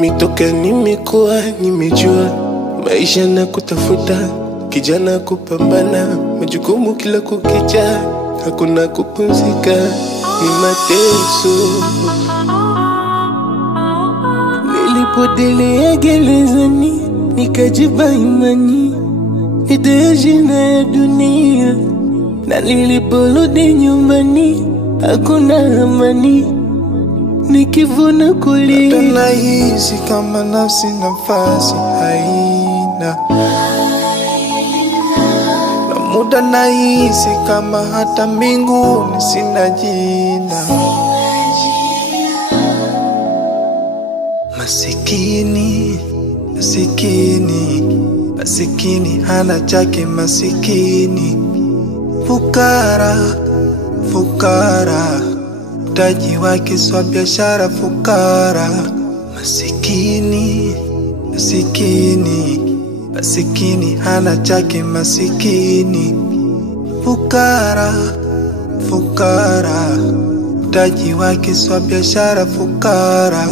Mitoka nimekuwa, nimejua maisha na kutafuta, kijana kupambana, majukumu kila kukicha, hakuna kupumzika, ni mateso. Nilipotelea gerezani, nikajipa imani nitaishi na dunia, na niliporudi nyumbani hakuna amani, nikivuna kulia. Nahisi kama nafsi nafasi haina, na muda nahisi kama hata mbinguni sina jina. Masikini, masikini, masikini hana chake masikini. Fukara, fukara, mtaji wake swa biashara fukara. Masikini, masikini, masikini hana chake masikini. Fukara, fukara, mtaji wake swa biashara fukara.